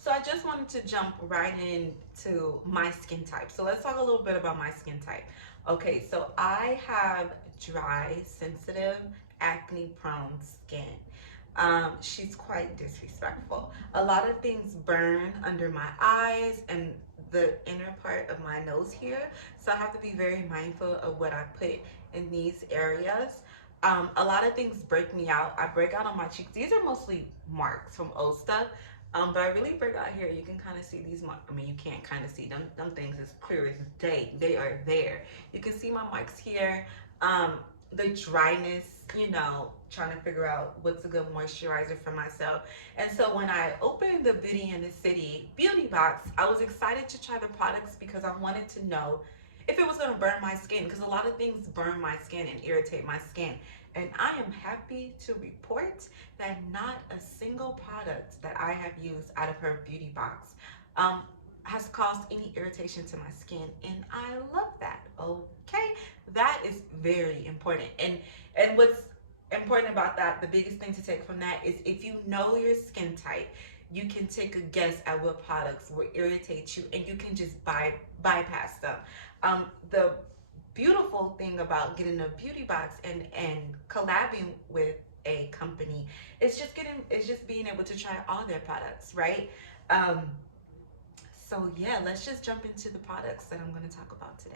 So I just wanted to jump right into my skin type. So let's talk a little bit about my skin type. Okay, so I have dry, sensitive, acne-prone skin. She's quite disrespectful. A lot of things burn under my eyes and the inner part of my nose here. So I have to be very mindful of what I put in these areas. A lot of things break me out. I break out on my cheeks. These are mostly marks from old stuff. But I really break out here. You can kind of see these marks. I mean, you can't kind of see them. Them things as clear as day. They are there. You can see my marks here. Um, the dryness, you know, trying to figure out what's a good moisturizer for myself. And so when I opened the Beauty in the City Beautybox, I was excited to try the products because I wanted to know if it was going to burn my skin, because a lot of things burn my skin and irritate my skin. And I am happy to report that not a single product that I have used out of her beauty box has caused any irritation to my skin, and I love that. Okay, that is very important. And what's important about that, the biggest thing to take from that is if you know your skin type, you can take a guess at what products will irritate you, and you can just bypass them. The beautiful thing about getting a beauty box and collabing with a company is just being able to try all their products, right? um so yeah, let's just jump into the products that I'm going to talk about today.